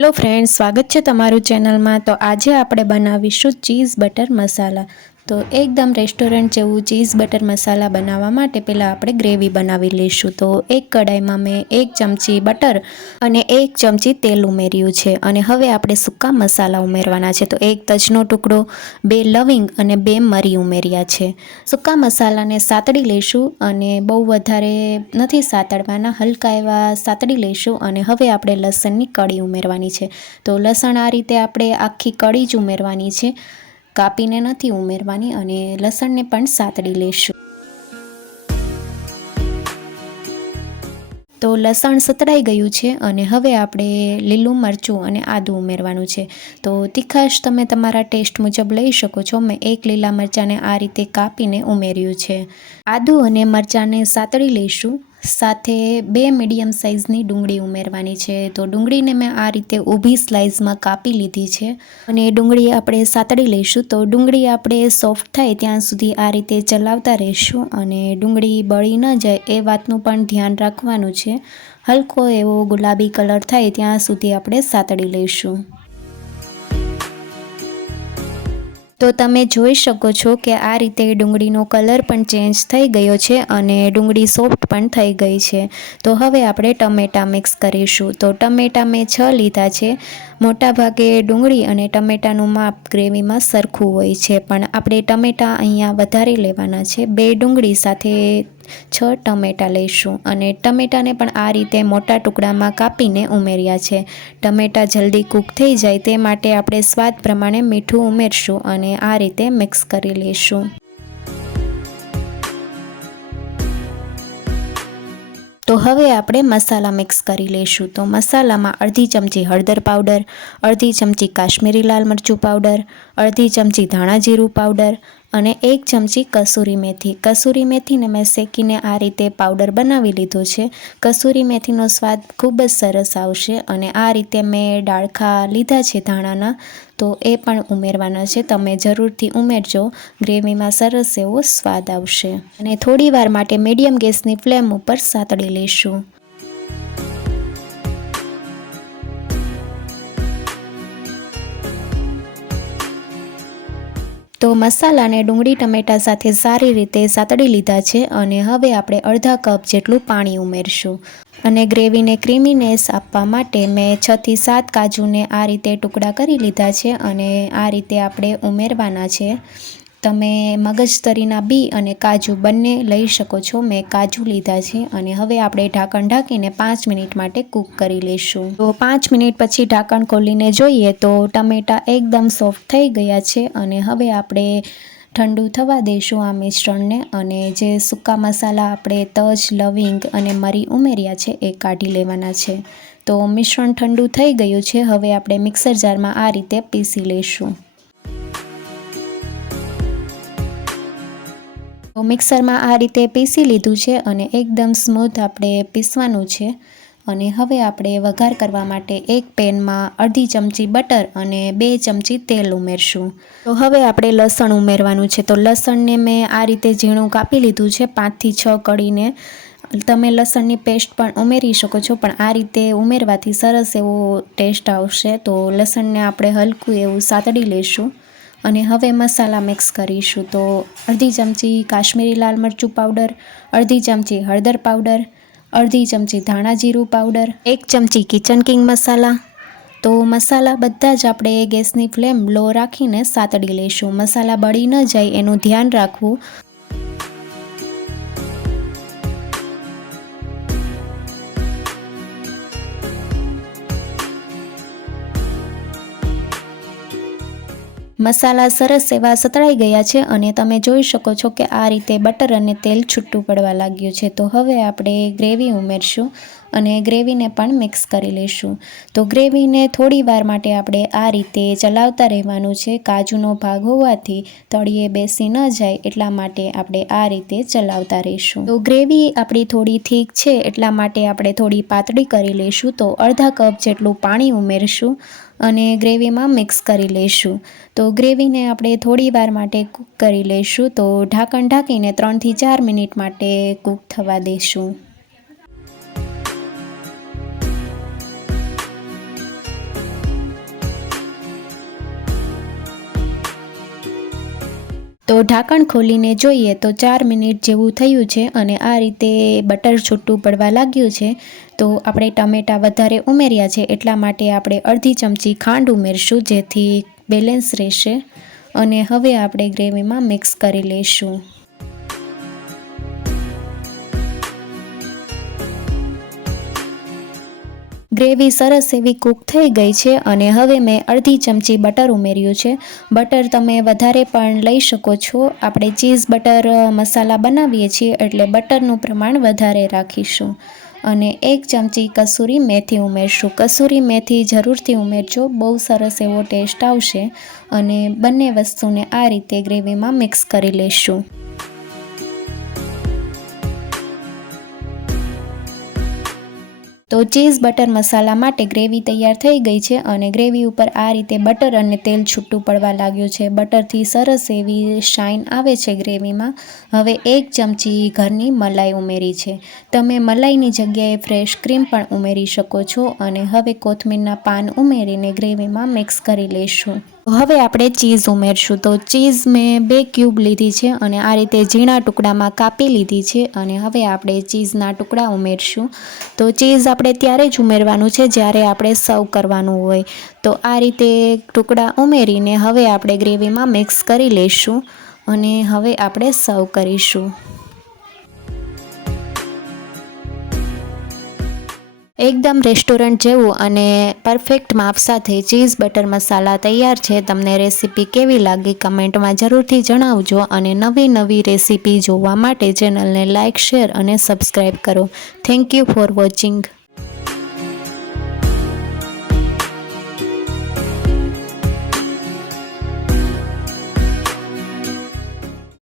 Hello friends, સ્વાગત છે તમારું ચેનલમાં। તો આજે આપણે બનાવીશું ચીઝ બટર મસાલા। તો એકદમ રેસ્ટોરન્ટ જેવું ચીઝ બટર મસાલા બનાવવા માટે પહેલાં આપણે ગ્રેવી બનાવી લઈશું। તો એક કડાઈમાં મેં 1 ચમચી બટર અને 1 ચમચી તેલ ઉમેર્યું છે અને હવે આપણે સૂકા મસાલા ઉમેરવાના છે। તો 1 તજનો ટુકડો, 2 લવિંગ અને 2 મરી ઉમેર્યા છે। સૂકા મસાલાને સાતળી લઈશું અને બહુ વધારે નથી સાતળવાના, હલકા એવા સાતળી લઈશું અને હવે આપણે લસણની કળી ઉમેરવાની છે। તો લસણ આ રીતે આપણે આખી કળી જ ઉમેરવાની છે, કાપીને નથી ઉમેરવાની અને લસણને પણ સાતળી લઈશું। તો લસણ સતળાઈ ગયું છે અને હવે આપણે લીલું મરચું અને આદું ઉમેરવાનું છે। તો તીખાશ તમે તમારા ટેસ્ટ મુજબ લઈ શકો છો। મેં 1 લીલા મરચાંને આ રીતે કાપીને ઉમેર્યું છે। આદું અને મરચાંને સાતળી લઈશું। સાથે 2 મીડિયમ સાઇઝની ડુંગળી ઉમેરવાની છે। તો ડુંગળીને મેં આ રીતે ઊભી સ્લાઇસમાં કાપી લીધી છે અને ડુંગળી આપણે સાતળી લઈશું। તો ડુંગળી આપણે સોફ્ટ થાય ત્યાં સુધી આ રીતે ચલાવતા રહીશું અને ડુંગળી બળી ન જાય એ વાતનું પણ ધ્યાન રાખવાનું છે। હલકો એવો ગુલાબી કલર થાય ત્યાં સુધી આપણે સાતળી લઈશું। તો તમે જોઈ શકો છો કે આ રીતે ડુંગળીનો કલર પણ ચેન્જ થઈ ગયો છે અને ડુંગળી સોફ્ટ પણ થઈ ગઈ છે। તો હવે આપણે ટમેટાં મિક્સ કરીશું। તો ટમેટાં મેં 6 લીધા છે। મોટાભાગે ડુંગળી અને ટમેટાનું માપ ગ્રેવીમાં સરખું હોય છે, પણ આપણે ટમેટાં અહીંયા વધારે લેવાના છે। 2 ડુંગળી સાથે 6 ટમેટાં લઈશું અને ટમેટાને પણ આ રીતે મોટા ટુકડામાં કાપીને ઉમેર્યા છે। ટમેટાં જલ્દી કૂક થઈ જાય તે માટે આપણે સ્વાદ પ્રમાણે મીઠું ઉમેરશું અને આ રીતે મિક્સ કરી લઈશું। તો હવે આપણે મસાલા મિક્સ કરી લઈશું। તો મસાલામાં અડધી ચમચી હળદર પાવડર, અડધી ચમચી કાશ્મીરી લાલ મરચું પાવડર, અડધી ચમચી ધાણા જીરું પાવડર અને 1 ચમચી કસૂરી મેથી। કસૂરી મેથીને મેં શેકીને આ રીતે પાવડર બનાવી લીધો છે। કસૂરી મેથીનો સ્વાદ ખૂબ જ સરસ આવશે અને આ રીતે મેં ડાળખા લીધા છે ધાણાના, તો એ પણ ઉમેરવાના છે। તમે જરૂરથી ઉમેરજો, ગ્રેવીમાં સરસ એવો સ્વાદ આવશે અને થોડી વાર માટે મીડિયમ ગેસની ફ્લેમ ઉપર સાતળી લઈશું। તો મસાલાને ડુંગળી ટમેટાં સાથે સારી રીતે સાતળી લીધા છે અને હવે આપણે અડધા કપ જેટલું પાણી ઉમેરશું અને ગ્રેવીને ક્રીમીનેસ આપવા માટે મેં 6 થી 7 કાજુને આ રીતે ટુકડા કરી લીધા છે અને આ રીતે આપણે ઉમેરવાના છે। તમે મગજતરીના બી અને કાજુ બંને લઈ શકો છો। મેં કાજુ લીધા છે અને હવે આપણે ઢાંકણ ઢાંકીને 5 મિનિટ માટે કૂક કરી લઈશું। તો 5 મિનિટ પછી ઢાંકણ ખોલીને જોઈએ તો ટમેટાં એકદમ સોફ્ટ થઈ ગયા છે અને હવે આપણે ઠંડુ થવા દઈશું આ મિશ્રણને અને જે સૂકા મસાલા આપણે તજ, લવિંગ અને મરી ઉમેર્યા છે એ કાઢી લેવાના છે। તો મિશ્રણ ઠંડુ થઈ ગયું છે। હવે આપણે મિક્સર જારમાં આ રીતે પીસી લઈશું। તો મિક્સરમાં આ રીતે પીસી લીધું છે અને એકદમ સ્મૂથ આપણે પીસવાનું છે અને હવે આપણે વઘાર કરવા માટે એક પેનમાં અડધી ચમચી બટર અને 2 ચમચી તેલ ઉમેરશું। તો હવે આપણે લસણ ઉમેરવાનું છે। તો લસણને મેં આ રીતે ઝીણું કાપી લીધું છે, 5 થી 6 કળીને। તમે લસણની પેસ્ટ પણ ઉમેરી શકો છો, પણ આ રીતે ઉમેરવાથી સરસ એવો ટેસ્ટ આવશે। તો લસણને આપણે હલકું એવું સાતળી લઈશું અને હવે મસાલા મિક્સ કરીશું। તો અડધી ચમચી કાશ્મીરી લાલ મરચું પાવડર, અડધી ચમચી હળદર પાવડર, અડધી ચમચી ધાણા જીરું પાવડર, 1 ચમચી કિચન કિંગ મસાલા। તો મસાલા બધા જ આપણે ગેસની ફ્લેમ લો રાખીને સાતળી લઈશું। મસાલા બળી ન જાય એનું ધ્યાન રાખવું। મસાલા સરસ એવા સતળાઈ ગયા છે અને તમે જોઈ શકો છો કે આ રીતે બટર અને તેલ છૂટું પડવા લાગ્યું છે। તો હવે આપણે ગ્રેવી ઉમેરશું અને ગ્રેવીને પણ મિક્સ કરી લઈશું। તો ગ્રેવીને થોડી વાર માટે આપણે આ રીતે ચલાવતા રહેવાનું છે। કાજુનો ભાગ હોવાથી તળિયે બેસી ન જાય એટલા માટે આપણે આ રીતે ચલાવતા રહીશું। તો ગ્રેવી આપણી થોડી થીક છે એટલા માટે આપણે થોડી પાતળી કરી લઈશું। તો અડધા કપ જેટલું પાણી ઉમેરશું અને ગ્રેવીમાં મિક્સ કરી લઈશું। તો ગ્રેવીને આપણે થોડી વાર માટે કૂક કરી લઈશું। તો ઢાંકણ ઢાંકીને 3 થી 4 મિનિટ માટે કૂક થવા દઈશું। તો ઢાંકણ ખોલીને જોઈએ તો 4 મિનિટ જેવું થયું છે અને આ રીતે બટર છૂટું પડવા લાગ્યું છે. તો આપણે ટમેટાં વધારે ઉમેર્યા છે એટલા માટે આપણે અડધી ચમચી ખાંડ ઉમેરશું, જેથી બેલેન્સ રહેશે. અને હવે આપણે ગ્રેવીમાં મિક્સ કરી લઈશું. ગ્રેવી સરસ એવી કૂક થઈ ગઈ છે અને હવે મેં અડધી ચમચી બટર ઉમેર્યું છે. બટર તમે વધારે પણ લઈ શકો છો. આપણે ચીઝ બટર મસાલા બનાવીએ છીએ એટલે બટરનું પ્રમાણ વધારે રાખીશું. અને 1 ચમચી કસૂરી મેથી ઉમેરશું. કસૂરી મેથી જરૂરથી ઉમેરજો, બહુ સરસ એવો ટેસ્ટ આવશે. અને બંને વસ્તુને આ રીતે ગ્રેવીમાં મિક્સ કરી લઈશું. તો ચીઝ બટર મસાલા માટે ગ્રેવી તૈયાર થઈ ગઈ છે અને ગ્રેવી ઉપર આ રીતે બટર અને તેલ છૂટું પડવા લાગ્યું છે. બટરથી સરસ એવી શાઇન આવે છે ગ્રેવીમાં. હવે 1 ચમચી ઘરની મલાઈ ઉમેરી છે. તમે મલાઈની જગ્યાએ ફ્રેશ ક્રીમ પણ ઉમેરી શકો છો. અને હવે કોથમીરના પાન ઉમેરીને ગ્રેવીમાં મિક્સ કરી લઈશું. હવે આપણે ચીઝ ઉમેરશું. તો ચીઝ મેં 2 ક્યુબ લીધી છે અને આ રીતે ઝીણા ટુકડામાં કાપી લીધી છે. અને હવે આપણે ચીઝના ટુકડા ઉમેરશું. તો ચીઝ આપણે ત્યારે જ ઉમેરવાનું છે જ્યારે આપણે સર્વ કરવાનું હોય. તો આ રીતે ટુકડા ઉમેરીને હવે આપણે ગ્રેવીમાં મિક્સ કરી લઈશું અને હવે આપણે સર્વ કરીશું. એકદમ રેસ્ટોરન્ટ જેવું અને પરફેક્ટ માપ સાથે ચીઝ બટર મસાલા તૈયાર છે. તમને રેસીપી કેવી લાગી કમેન્ટમાં જરૂરથી જણાવજો. અને નવી રેસીપી જોવા માટે ચેનલને લાઇક, શેર અને સબસ્ક્રાઈબ કરો. Thank you for watching.